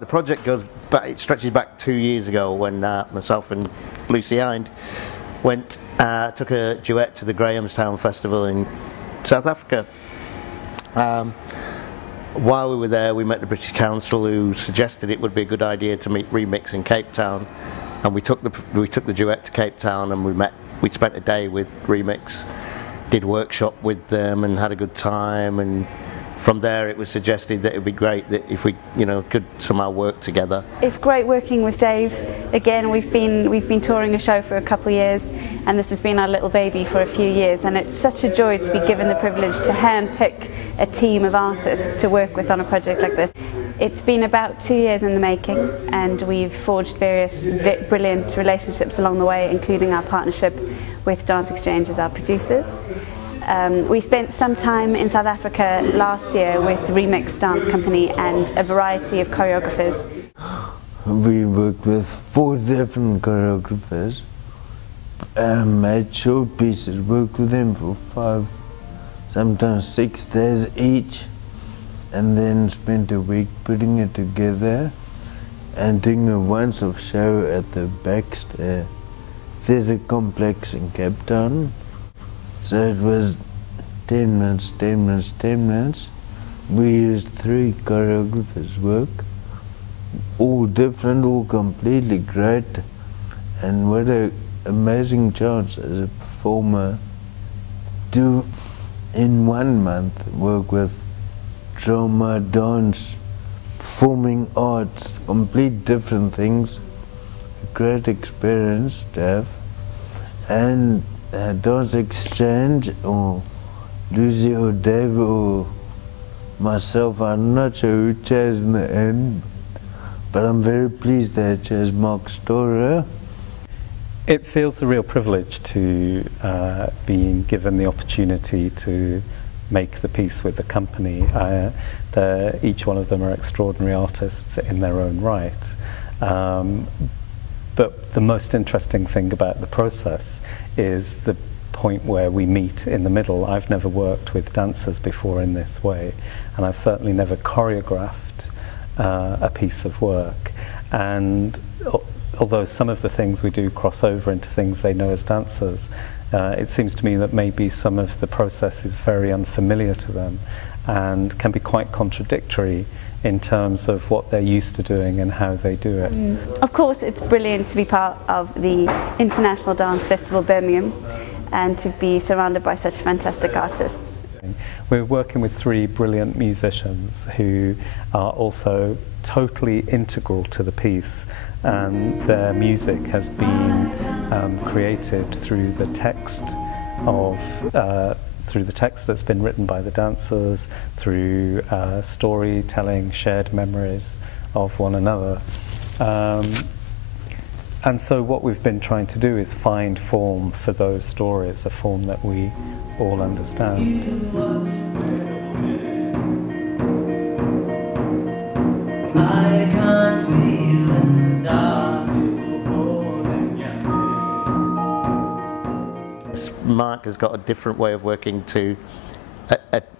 The project goes back, it stretches back 2 years ago when myself and Lucy Hind took a duet to the Grahamstown Festival in South Africa. While we were there, we met the British Council, who suggested it would be a good idea to remix in Cape Town, and we took the duet to Cape Town, and we spent a day with Remix, did workshop with them, and had a good time. And from there, it was suggested that it would be great that if we, could somehow work together. It's great working with Dave. Again, we've been touring a show for a couple of years, and this has been our little baby for a few years. And it's such a joy to be given the privilege to handpick a team of artists to work with on a project like this. It's been about 2 years in the making, and we've forged various brilliant relationships along the way, including our partnership with DanceXchange as our producers. We spent some time in South Africa last year with the Remix Dance Company and a variety of choreographers. We worked with 4 different choreographers, made short pieces, worked with them for 5, sometimes 6 days each, and then spent a week putting it together and doing a once-off show at the Baxter Theatre Complex in Cape Town. So it was 10 minutes, 10 minutes, 10 minutes. We used 3 choreographers' work, all different, all completely great. And what an amazing chance as a performer to, in 1 month, work with drama, dance, performing arts, complete different things. A great experience to have. And DanceXchange, or Lucy or Dave or myself, I'm not sure who chose in the end, but I'm very pleased they chose Mark Storor. It feels a real privilege to being given the opportunity to make the piece with the company. Each one of them are extraordinary artists in their own right. But the most interesting thing about the process is the point where we meet in the middle. I've never worked with dancers before in this way, and I've certainly never choreographed a piece of work. And although some of the things we do cross over into things they know as dancers, it seems to me that maybe some of the process is very unfamiliar to them and can be quite contradictory in terms of what they're used to doing and how they do it. Of course, it's brilliant to be part of the International Dance Festival Birmingham and to be surrounded by such fantastic artists. We're working with 3 brilliant musicians who are also totally integral to the piece, and their music has been created through the text that's been written by the dancers, through storytelling, shared memories of one another. And so what we've been trying to do is find form for those stories, a form that we all understand. I can't see you in the dark. Mark has got a different way of working to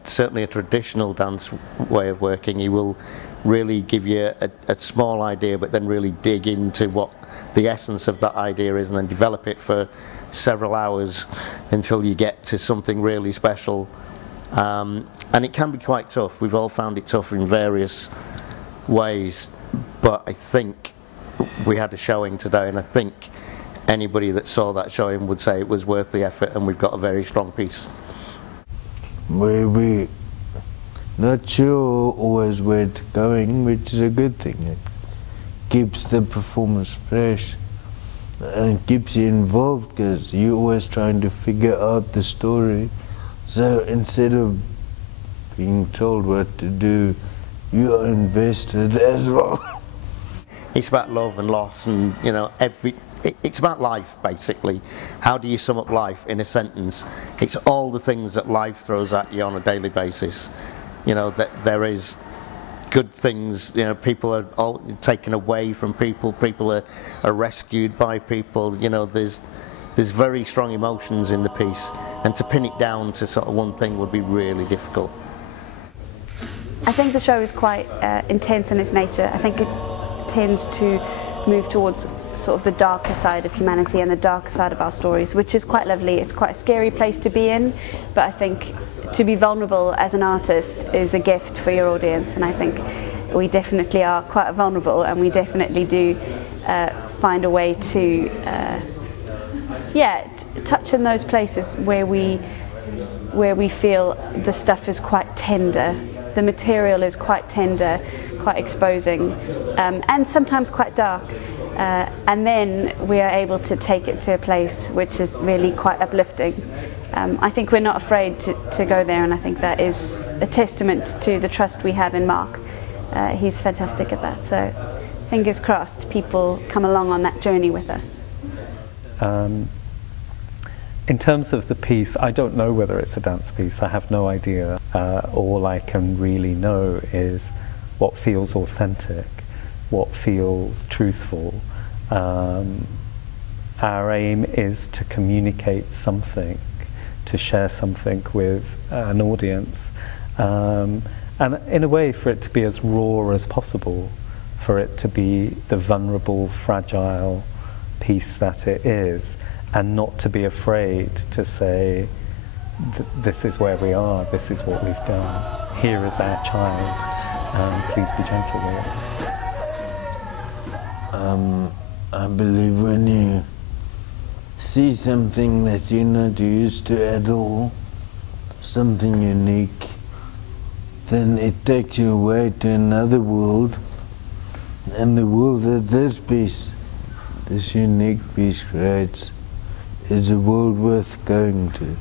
certainly a traditional dance way of working. He will really give you a small idea, but then really dig into what the essence of that idea is, and then develop it for several hours until you get to something really special. And it can be quite tough. We've all found it tough in various ways, but I think we had a showing today, and I think anybody that saw that showing would say it was worth the effort, and we've got a very strong piece. We're not sure always where it's going, which is a good thing. It keeps the performance fresh and keeps you involved, because you're always trying to figure out the story. So instead of being told what to do, you are invested as well. It's about love and loss, and it's about life, basically. How do you sum up life in a sentence? It's all the things that life throws at you on a daily basis. That there is good things, people are all taken away from people, people are rescued by people, there's very strong emotions in the piece, and to pin it down to sort of one thing would be really difficult. I think the show is quite intense in its nature. I think tends to move towards sort of the darker side of humanity and the darker side of our stories, which is quite lovely. It's quite a scary place to be in, but I think to be vulnerable as an artist is a gift for your audience, and I think we definitely are quite vulnerable, and we definitely do find a way to touch in those places where we feel the stuff is quite tender, the material is quite tender, quite exposing, and sometimes quite dark. And then we are able to take it to a place which is really quite uplifting. I think we're not afraid to go there, and I think that is a testament to the trust we have in Mark. He's fantastic at that, so fingers crossed people come along on that journey with us. In terms of the piece, I don't know whether it's a dance piece. I have no idea. All I can really know is what feels authentic, what feels truthful. Our aim is to communicate something, to share something with an audience, and in a way for it to be as raw as possible, for it to be the vulnerable, fragile piece that it is, and not to be afraid to say, this is where we are, this is what we've done, here is our child, please be gentle with it. I believe when you see something that you're not used to at all, something unique, then it takes you away to another world, and the world that this piece, this unique piece creates, is a world worth going to.